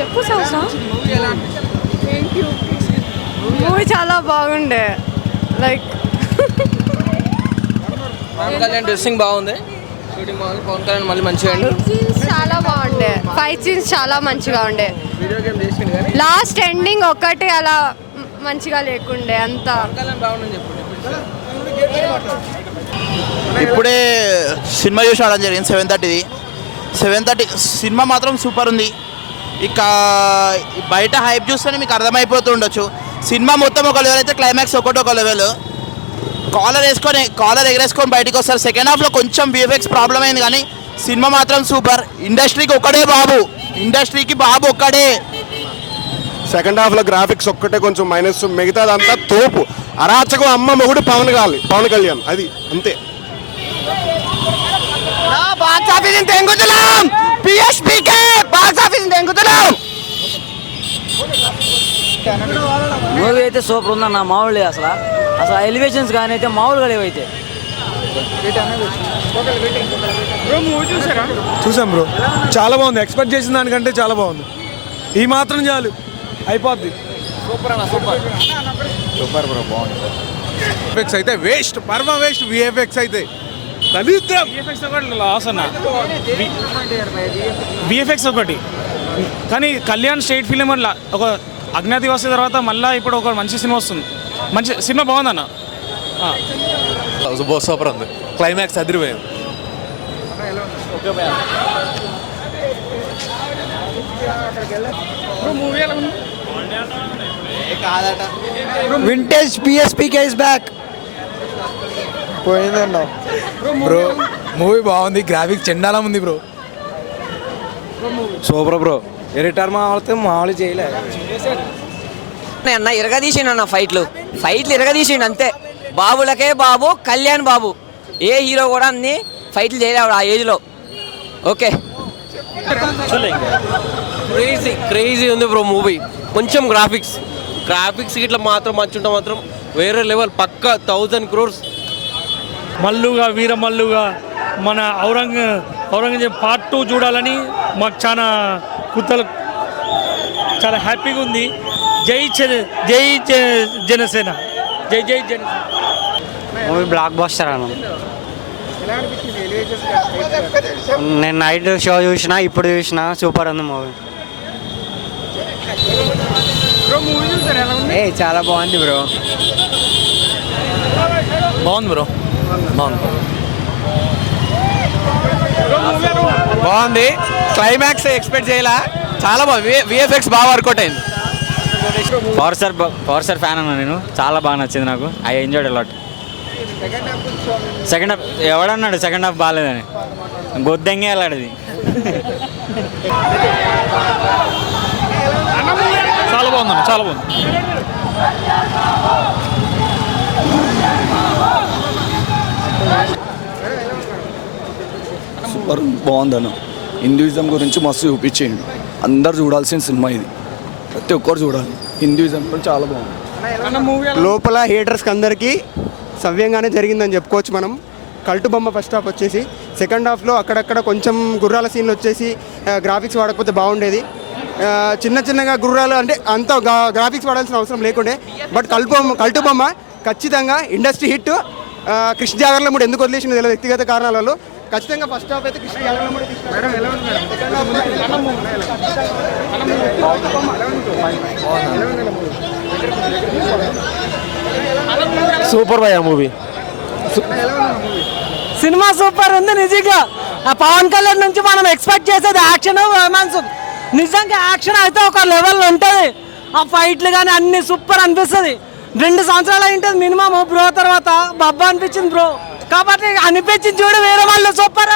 చెప్పు సంవత్సరం మూవీ చాలా బాగుండే లైక్ పవన్ కళ్యాణ్ డ్రెస్సింగ్ బాగుంది. షూటింగ్ బాగుంది. పవన్ కళ్యాణ్ మళ్ళీ మంచిగా సీన్స్ చాలా బాగుండే. ఫైట్ సీన్స్ చాలా మంచిగా ఉండే. వీడియో గేమ్ చేసిండు కానీ లాస్ట్ ఎండింగ్ ఒక్కటే అలా మంచిగా లేకుండే అంతా. పవన్ కళ్యాణ్ బాగుందని చెప్పు. ఇప్పుడే సినిమా చూసి రావడం జరిగింది 7:30ది. 7:30 సినిమా మాత్రం సూపర్ ఉంది. ఇక బయట హైప్ చూస్తేనే మీకు అర్థమైపోతూ ఉండొచ్చు. సినిమా మొత్తం ఒక లెవెల్ అయితే క్లైమాక్స్ ఒక లెవెల్. కాలర్ ఎగరేసుకొని బయటకు వస్తారు. సెకండ్ హాఫ్లో కొంచెం విఎఫ్ఎక్స్ ప్రాబ్లం అయింది కానీ సినిమా మాత్రం సూపర్. ఇండస్ట్రీకి ఒక్కడే బాబు, ఇండస్ట్రీకి బాబు ఒక్కడే. సెకండ్ హాఫ్లో గ్రాఫిక్స్ ఒక్కటే కొంచెం మైనస్, మిగతాదంతా తోపు. అరాచకం అమ్మ మొగుడు పవన్ కళ్యాణ్, అది అంతే. బాక్స్ ఆఫీస్ తెంగుతున్నాం, పిఎస్పీకే బాక్స్ ఆఫీస్ తెంగుతున్నాం. మూవీ అయితే సూపర్ ఉందన్న, మామూలు అసలు ఎలివేషన్స్ కానీ అయితే మామూలుగా లేవైతే. చూసాం బ్రో, చాలా బాగుంది. ఎక్స్పెక్ట్ చేసిన దానికంటే చాలా బాగుంది. ఈ మాత్రం చాలు అయిపోద్ది. సూపర్ బ్రో, బాగుంది. విఎఫ్ఎక్స్ అయితే వేస్ట్, పరమ వేస్ట్. విఎఫ్ఎక్స్ అయితే విఎఫ్ఎక్స్ ఒకటి లాస్ అన్న, విఎఫ్ఎక్స్ ఒకటి. కానీ కళ్యాణ్ స్టేట్ ఫిలిం ఒక అజ్ఞాతివాసి తర్వాత మళ్ళీ ఇప్పుడు ఒక మంచి సినిమా వస్తుంది. మంచి సినిమా బాగుందన్న. సూపర్ ఉంది. క్లైమాక్స్ అదిరిపోయింది. Vintage PSPK is back. పోయిందన్న బ్రో మూవీ బాగుంది. గ్రాఫిక్స్ చెండాలం ఉంది బ్రో. Super bro. ఎడిటర్ మామూలు చేయలే అన్న ఇరగదీసిండు అన్న, ఫైట్లు ఇరగదీసిండు అంతే. బాబులకే బాబు, కళ్యాణ్ బాబు. ఏ హీరో కూడా అన్ని ఫైట్లు చేయలేవు ఆ ఏజ్లో. ఓకే, క్రేజీ ఉంది బ్రో మూవీ. కొంచెం గ్రాఫిక్స్ ఇట్లా మాత్రం మంచుంటే మాత్రం వేరే లెవెల్. పక్కా 1000 crores. మల్లుగా వీర మల్లుగా మన ఔరంగజేబ్ పార్ట్ 2 చూడాలని మాకు చాలా చాలా హ్యాపీగా ఉంది. జై జనసేన, జై జనసేన. మూవీ బ్లాక్ బస్టర్ అన్న. నేను నైట్ షో చూసిన, ఇప్పుడు చూసిన, సూపర్ ఉంది మూవీ. చాలా బాగుంది బ్రో. బాగుంది బ్రో, బాగుంది. క్లైమాక్స్ ఎక్స్పెక్ట్ చేయాల, చాలా బాగుంది. విఎఫ్ఎక్స్ బాగా వర్కౌట్ అయింది. పవర్ స్టార్ ఫ్యాన్ అన్న నేను. చాలా బాగా నచ్చింది నాకు. I enjoyed a lot. Second half ఎవడన్నాడు సెకండ్ హాఫ్ బాగాలేదని? గొద్దంగే అలాంటిది. చాలా బాగుందన్న, చాలా బాగుంది. సూపర్ బాగుందన్న. హిందూయిజం గురించి మస్తు చూపించేయండి. అందరు చూడాల్సిన సినిమా ఇది, ప్రతి ఒక్కరు చూడాలి. హిందూయిజం కూడా చాలా బాగుంది. లోపల హేటర్స్కి అందరికీ సవ్యంగానే జరిగిందని చెప్పుకోవచ్చు మనం. కల్టు బొమ్మ ఫస్ట్ హాఫ్ వచ్చేసి, సెకండ్ హాఫ్లో అక్కడక్కడ కొంచెం గుర్రాల సీన్లు వచ్చేసి గ్రాఫిక్స్ వాడకపోతే బాగుండేది. చిన్నగా గుర్రాలు అంటే అంత గ్రాఫిక్స్ వాడాల్సిన అవసరం లేకుండే. బట్ కల్టు బొమ్మ ఖచ్చితంగా ఇండస్ట్రీ హిట్. కృష్ణ జాగర్ల మూడు ఎందుకు వదిలేసిన తెలియదు, వ్యక్తిగత కారణాలలో. ఖచ్చితంగా ఫస్ట్ హాఫ్ అయితే కృష్ణ జాగర్ల మూడు సూపర్ భయ్యా మూవీ. సినిమా సూపర్ ఉంది నిజంగా. ఆ పవన్ కళ్యాణ్ నుంచి మనం ఎక్స్పెక్ట్ చేసేది యాక్షన్, రొమాన్స్. నిజంగా యాక్షన్ అయితే ఒక లెవెల్ ఉంటుంది. ఆ ఫైట్లు కానీ అన్ని సూపర్ అనిపిస్తుంది. 2 సంవత్సరాలు అయింటుంది మినిమం బ్రో తర్వాత బబ్బా అనిపించింది బ్రో. కాబట్టి అనిపించింది చూడు వేరే వాళ్ళు. సూపర్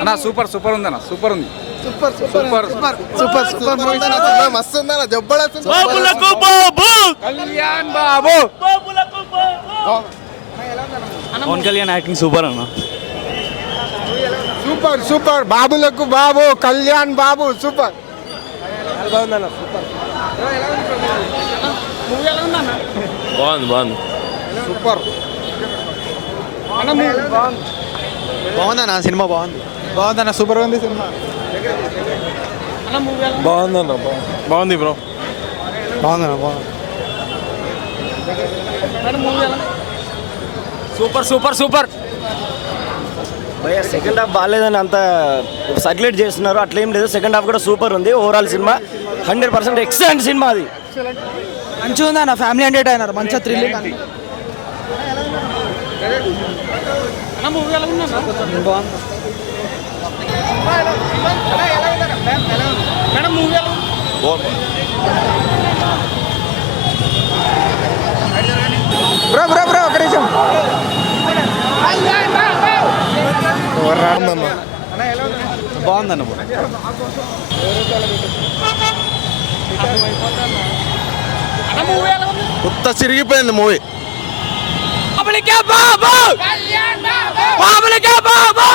అన్న, సూపర్ ఉందన్న, సూపర్ ఉంది. మస్తు ఉందన్న, జబ్బడొస్తుంది. కళ్యాణ్ బాబు, పవన్ కళ్యాణ్ యాక్టింగ్ సూపర్ అన్న. సూపర్ బాబులకు బాబు, కళ్యాణ్ బాబు సూపర్. బాగుంది. సూపర్ బాగుందన్న సినిమా, బాగుందన్న, సూపర్ ఉంది సినిమా. బాగుందన్న బాగుంది బ్రో. Super super super. భయ్య సెకండ్ హాఫ్ బాగాలేదని అంత సర్క్యులేట్ చేస్తున్నారు, అట్లేం లేదు. సెకండ్ హాఫ్ కూడా సూపర్ ఉంది. ఓవరాల్ సినిమా 100% ఎక్సలెంట్ సినిమా అది. మంచిగా ఉంది అన్న, ఫ్యామిలీ ఎంటర్టైనర్, మంచిగా థ్రిల్లింగ్ అని. బ్రో బ్రో బ్రో ఒక నిమిషం. బాగుందన్న. కొత్త చిరిగిపోయింది మూవీ. బాబులకే బాబు, బాబులకే బాబు.